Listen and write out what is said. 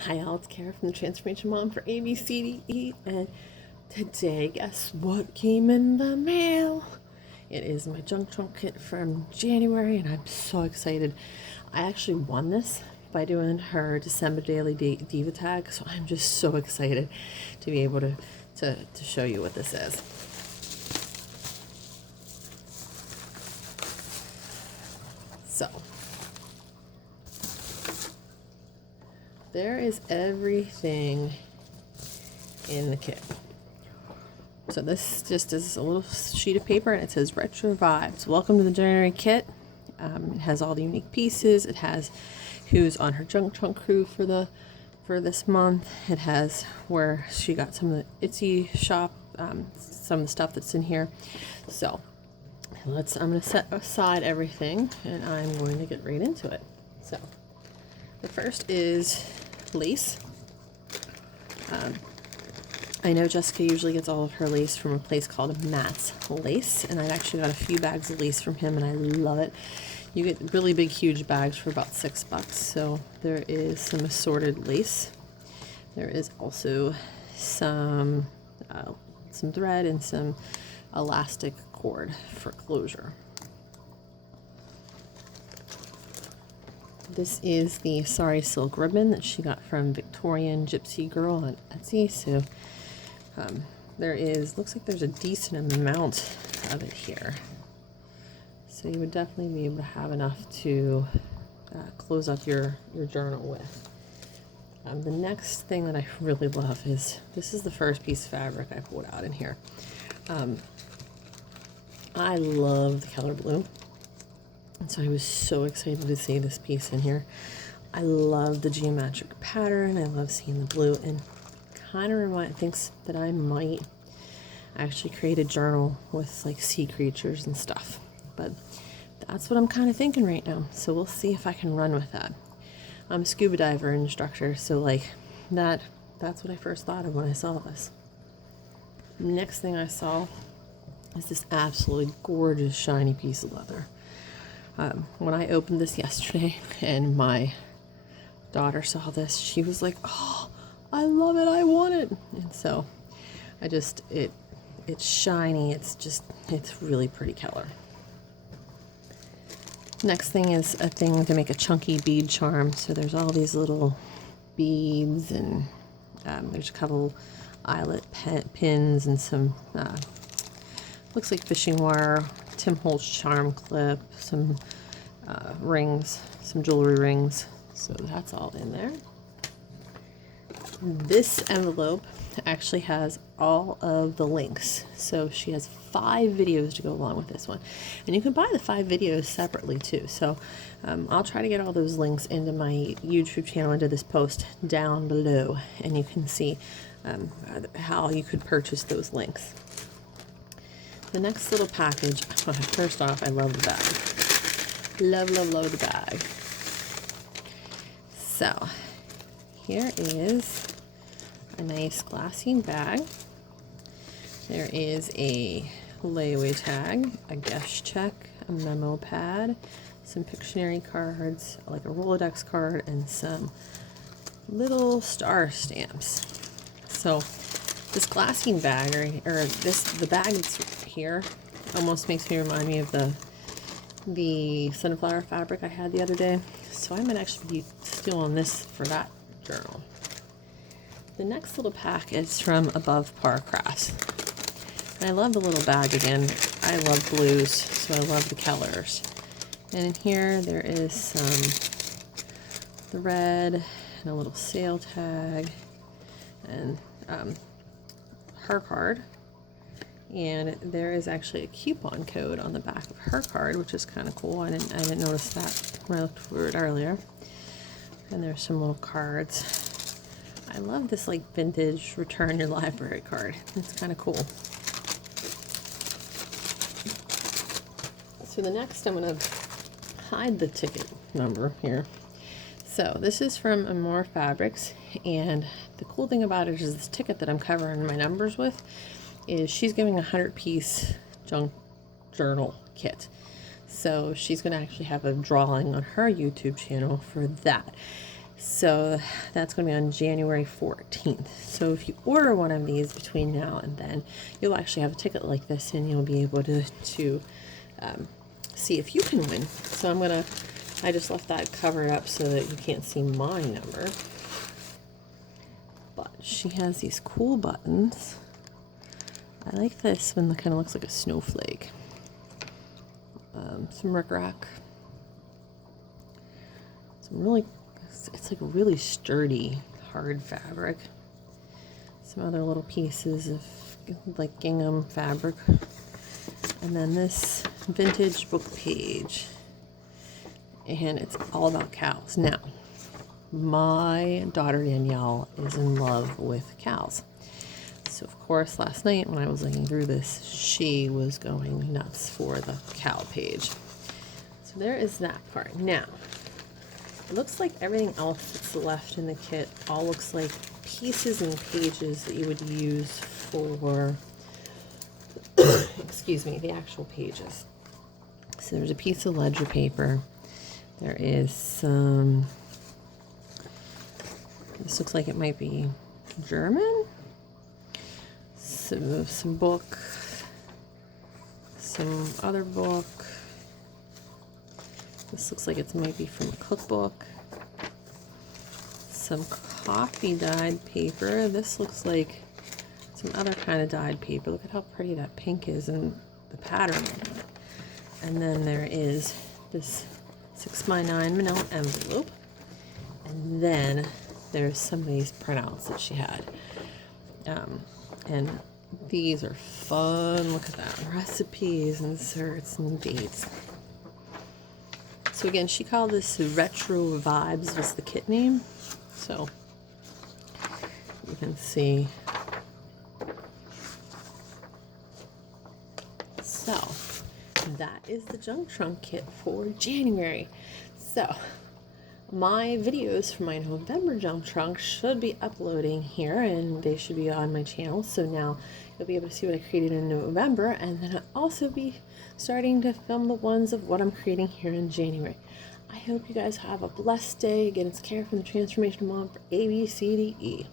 Hi all, it's Kara from the Transformation Mom for ABCDE, and today, guess what came in the mail? It is my junk trunk kit from January, and I'm so excited. I actually won this by doing her December Daily Diva tag, so I'm just so excited to be able to show you what this is. So, there is everything in the kit. So this just is a little sheet of paper, and it says Retro Vibes. Welcome to the January kit. It has all the unique pieces. It has who's on her junk trunk crew for this month. It has where she got some of the Etsy shop, some of the stuff that's in here. So I'm going to set aside everything, and I'm going to get right into it. So the first is lace. I know Jessica usually gets all of her lace from a place called Matt's Lace, and I've actually got a few bags of lace from him, and I love it. You get really big, huge bags for about $6. So there is some assorted lace. There is also some thread and some elastic cord for closure. This is the Sari silk ribbon that she got from Victorian Gypsy Girl on Etsy. So looks like there's a decent amount of it here. So you would definitely be able to have enough to close up your journal with. The next thing that I really love is, this is the first piece of fabric I pulled out in here. I love the color blue. And so I was so excited to see this piece in here. I love the geometric pattern. I love seeing the blue, and kind of thinks that I might actually create a journal with like sea creatures and stuff. But that's what I'm kind of thinking right now. So we'll see if I can run with that. I'm a scuba diver instructor, so like that's what I first thought of when I saw this. Next thing I saw is this absolutely gorgeous shiny piece of leather. When I opened this yesterday and my daughter saw this, she was like, "Oh, I love it, I want it." And so it's shiny, it's really pretty color. Next thing is a thing to make a chunky bead charm. So there's all these little beads, and there's a couple eyelet pins and some looks like fishing wire, Tim Holtz charm clip, some rings, some jewelry rings. So that's all in there. This envelope actually has all of the links. So she has 5 videos to go along with this one. And you can buy the 5 videos separately too. So I'll try to get all those links into my YouTube channel, into this post down below. And you can see how you could purchase those links. The next little package, first off, I love the bag. Love the bag. So here is a nice glassine bag. There is a layaway tag, a guest check, a memo pad, some Pictionary cards, like a Rolodex card, and some little star stamps. So this glassine bag, the bag that's here, almost makes me remind me of the sunflower fabric I had the other day. So I might actually be stealing this for that journal. The next little pack is from Above Par Crafts. And I love the little bag again. I love blues, so I love the colors. And in here there is some thread and a little sale tag and her card. And there is actually a coupon code on the back of her card, which is kind of cool. I didn't notice that when I looked for it earlier. And there's some little cards. I love this like vintage return your library card. It's kind of cool. So the next, I'm going to hide the ticket number here. So this is from Amore Fabrics, and the cool thing about it is this ticket that I'm covering my numbers with is she's giving a 100-piece junk journal kit. So she's going to actually have a drawing on her YouTube channel for that. So that's going to be on January 14th. So if you order one of these between now and then, you'll actually have a ticket like this, and you'll be able to see if you can win. So I just left that covered up so that you can't see my number. But she has these cool buttons. I like this one that kind of looks like a snowflake. Some rickrack. It's like a really sturdy, hard fabric. Some other little pieces of like gingham fabric. And then this vintage book page. And it's all about cows. Now, my daughter Danielle is in love with cows. So of course last night when I was looking through this, she was going nuts for the cow page. So there is that part. Now, it looks like everything else that's left in the kit all looks like pieces and pages that you would use for, excuse me, the actual pages. So there's a piece of ledger paper. There is some, this looks like it might be German. Some book, some other book. This looks like it might be from a cookbook. Some coffee dyed paper. This looks like some other kind of dyed paper. Look at how pretty that pink is and the pattern on it. And then there is this 6x9 manila envelope. And then there's some of these printouts that she had. And these are fun. Look at that. Recipes, inserts, and dates. So again, she called this Retro Vibes was the kit name. So you can see. So that is the junk trunk kit for January. So my videos for my November junk trunk should be uploading here, and they should be on my channel. So now you'll be able to see what I created in November, and then I'll also be starting to film the ones of what I'm creating here in January. I hope you guys have a blessed day. Again, it's Kara from the Transformation Mom for ABCDE.